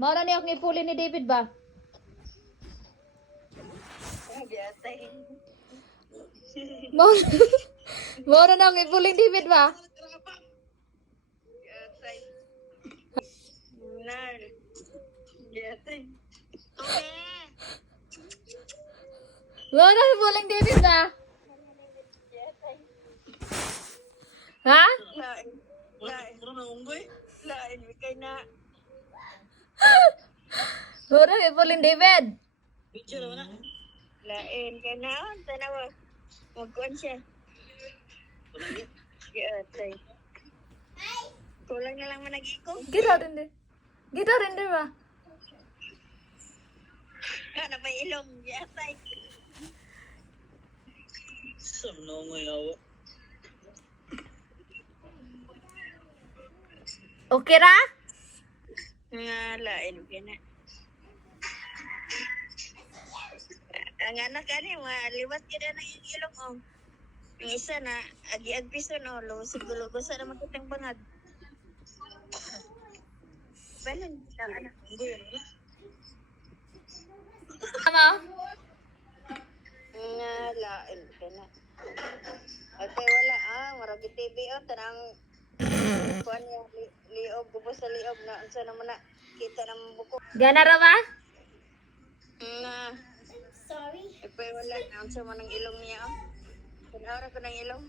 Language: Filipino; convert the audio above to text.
Mauna niya ang ipuli ni David ba? Mauna na ang ipuli ni David ba? Mauna ang ipuli ni David ba? Ha? Mauna ang ipuli ni David. Lain ka na, tanawa. Magkuhan siya. Yatay. Kulang na lang manag-iko. Gita rin din ba? Kana may ilong, yatay. Okay ra? Nga, lain ka na. Ang anak ka niya, maliwat ka na yung ilong, oh. Ang isa na, agi-ag piso, no, lusigulugosa na makitang bangag. Balan, lang, anak. Tama? Nga, lain ka na. Okay, wala, maragi TV, oh, tanang, kuhan niya, liog, gubos sa liog, na, unsa naman na, kita ng buko. Gana ra ba? Nga, Sorry. okay, wala, unsa man ang ilong niya, oh. Tanawara ko ng ilong.